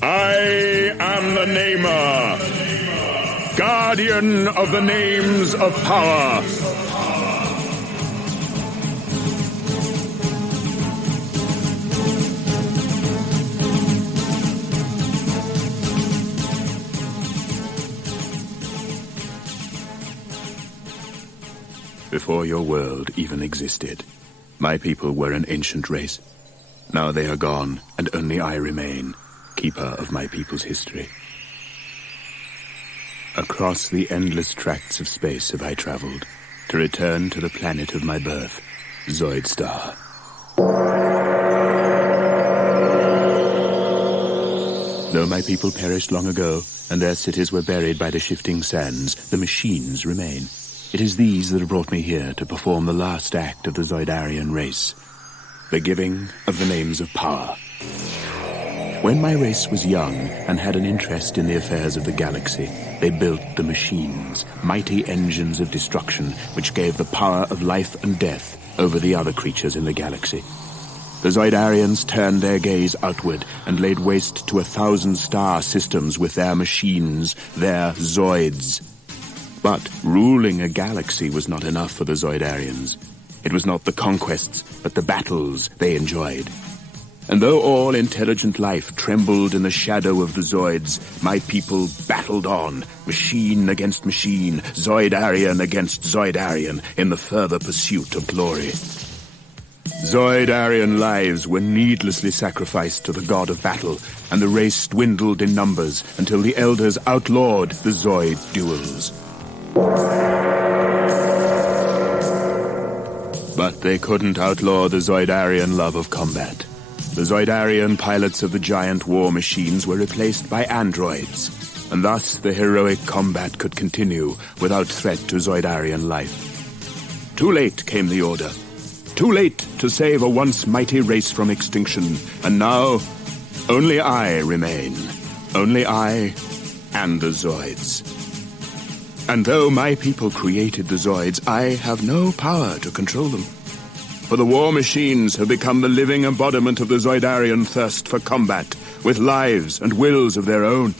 I am the Namer, guardian of the names of power. Before your world even existed, my people were an ancient race. Now they are gone, and only I remain, keeper of my people's history. Across the endless tracts of space have I traveled, to return to the planet of my birth, Zoidstar. Though my people perished long ago, and their cities were buried by the shifting sands, the machines remain. It is these that have brought me here to perform the last act of the Zoidarian race, the giving of the names of power. When my race was young and had an interest in the affairs of the galaxy, they built the machines, mighty engines of destruction which gave the power of life and death over the other creatures in the galaxy. The Zoidarians turned their gaze outward and laid waste to 1,000 star systems with their machines, their Zoids. But ruling a galaxy was not enough for the Zoidarians. It was not the conquests, but the battles they enjoyed. And though all intelligent life trembled in the shadow of the Zoids, my people battled on, machine against machine, Zoidarian against Zoidarian, in the further pursuit of glory. Zoidarian lives were needlessly sacrificed to the god of battle, and the race dwindled in numbers until the elders outlawed the Zoid duels. But they couldn't outlaw the Zoidarian love of combat. The Zoidarian pilots of the giant war machines were replaced by androids, and thus the heroic combat could continue without threat to Zoidarian life. Too late came the order. Too late to save a once mighty race from extinction, and now only I remain. Only I and the Zoids. And though my people created the Zoids, I have no power to control them. For the war machines have become the living embodiment of the Zoidarian thirst for combat, with lives and wills of their own.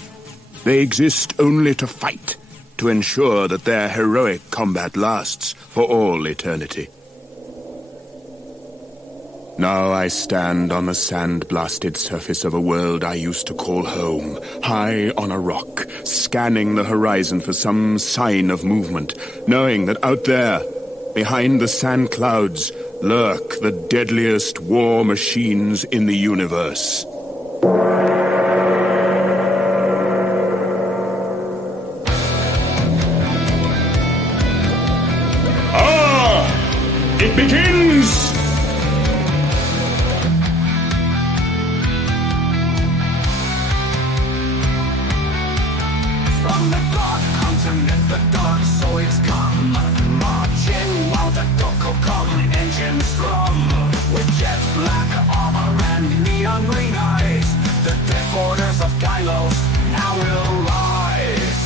They exist only to fight, to ensure that their heroic combat lasts for all eternity. Now I stand on the sand-blasted surface of a world I used to call home, high on a rock, scanning the horizon for some sign of movement, knowing that out there, behind the sand clouds, lurk the deadliest war machines in the universe. It begins! From the dark continent, the dark Zoids come, marching while the Doko come engines strum. With jet black armor and neon green eyes, the Deadborders of Gylos now will rise.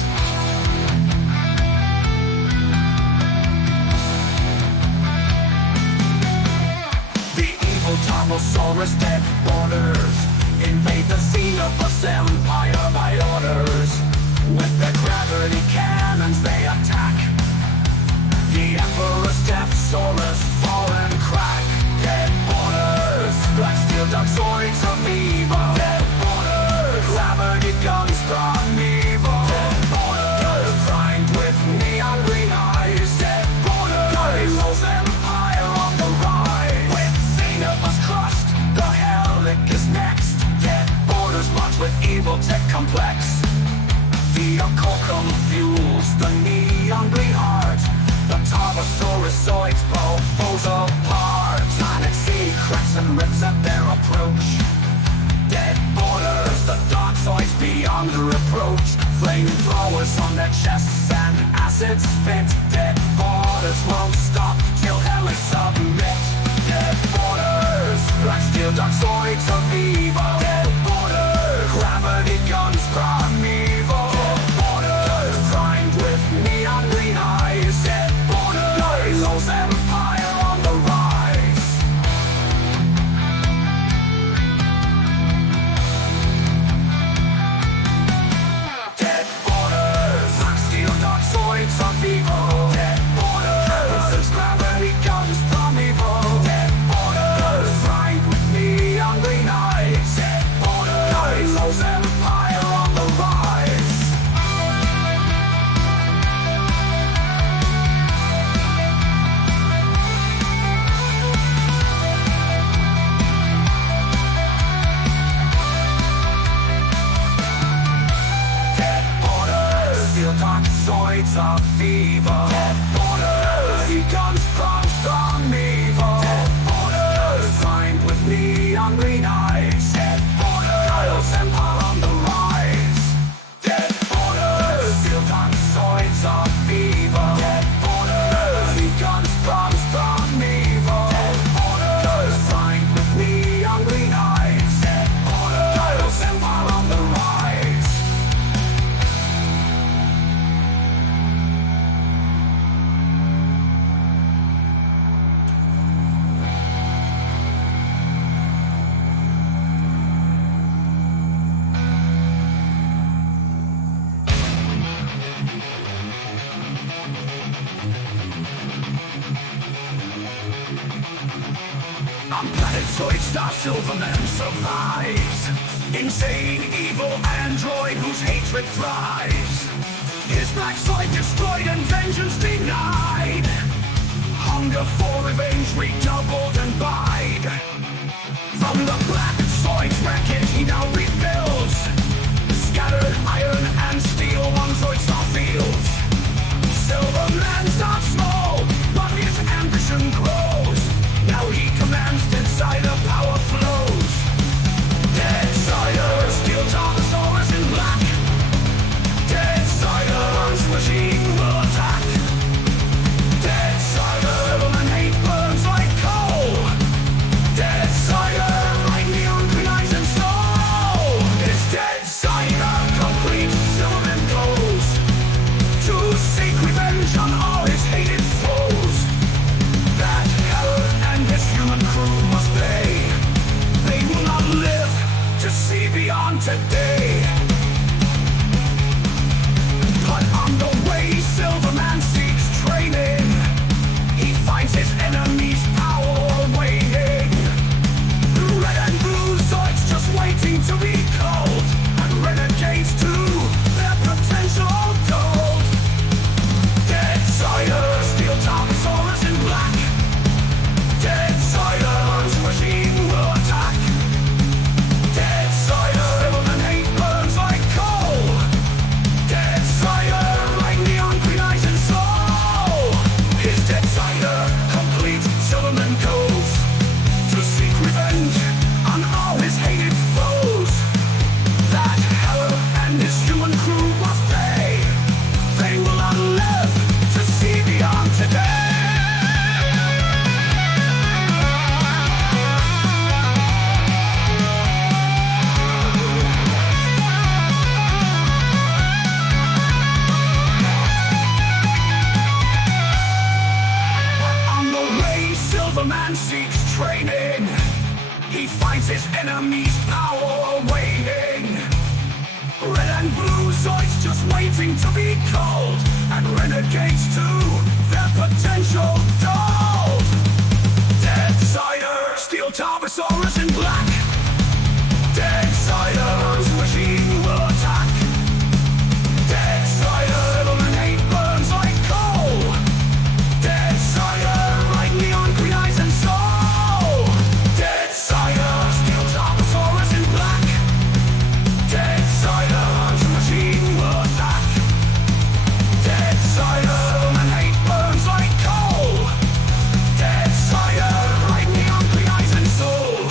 The evil Tarbosaurus Deadborders invade the Xenopus Empire by orders. With their gravity cannons they attack the Emperor's Deathsaurus foreign crack. Deadborders, black steel Deadzoids of evil. Deadborders, gravity guns primeval. Deadborders, primed with neon green eyes. Deadborders, Gylos Empire on the rise. With Xenopus crushed, the Helic is next. Deadborders march with evil tech complex. The Oculcum fuels the neon green heart. The Tarbosaurus Zoids blow foes apart. Planet sea cracks and rips at their approach. Deadborders, the dark Zoids beyond reproach. Flamethrowers on their chests and acid spit. Deadborders won't stop till hell is submit. Deadborders, black steel dark Zoids of evil. Deadborders, gravity guns primeval. Primed with neon green eyes. Deadborders, Gylos Empire on the rise. Chaos empire on the rise. Deadborder, steel dark Zoids of fever. Deadborder, he comes from strong evil. Deadborder, signed with neon green eyes. Deadborder, Chaos empire on the rise. Deadborder, steel dark Zoids of fever. Deadborder, he comes from strong evil. Deadborder, signed with neon green eyes. Deadborder, Chaos empire on the rise. On planet Zoidstar, Silverman survives. Insane, evil android whose hatred thrives. His black side destroyed and vengeance denied. Hunger for revenge redoubled and bide. From the black Zoid wreckage he now rebuilds. Scattered iron and steel on Zoidstar fields. Silverman starts small, but his ambition grows. Now he commands Deadzoider, power flows. Deadzoider, steel Tarbosaurus in black. Deadzoider's machine will attack. Deadzoider, Silverman hate burns like coal. Deadzoider, like neon green eyes and soul. It's Deadzoider, complete Silverman goes to seek revenge on all his hated foes. That Hell and his human crew must pay. They will not live to see beyond today. But on the way, Silverman seeks training. He finds his enemy's power waiting. Red and blue Zoids just waiting to be called, and renegades to their potential gold. Deadzoider, steel Tarbosaurus in black. Deadzoider's machine will attack. Deadzoider, Silverman hate burns like coal. Deadzoider, like neon green eyes and soul. His Deadzoider, complete Silverman goes to seek revenge on all his hated foes. That Hell and his human crew must pay. They will not live to see beyond today. On the way, Silverman seeks training. He finds his enemy's power waiting. Red and blue Zoids just waiting to be called, and renegades to their potential gold. Deadzoider, steel Tarbosaurus in black. Deadzoider's machine will attack. Deadzoider, Silverman hate burns like coal. Deadzoider, like neon green eyes and soul. Deadzoider, steel Tarbosaurus in black. Deadzoider's machine will attack. Deadzoider, Silverman hate burns like coal. Deadzoider, like neon green eyes and soul.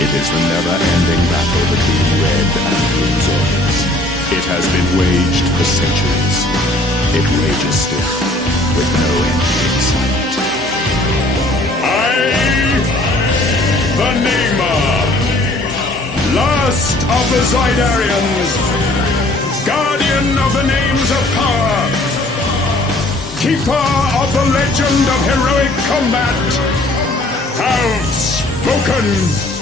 It is the never-ending battle between red and blue Zoids. It has been waged for centuries. It rages still, with no end in sight. The Namer, last of the Zoidarians, guardian of the names of power, keeper of the legend of heroic combat, have spoken.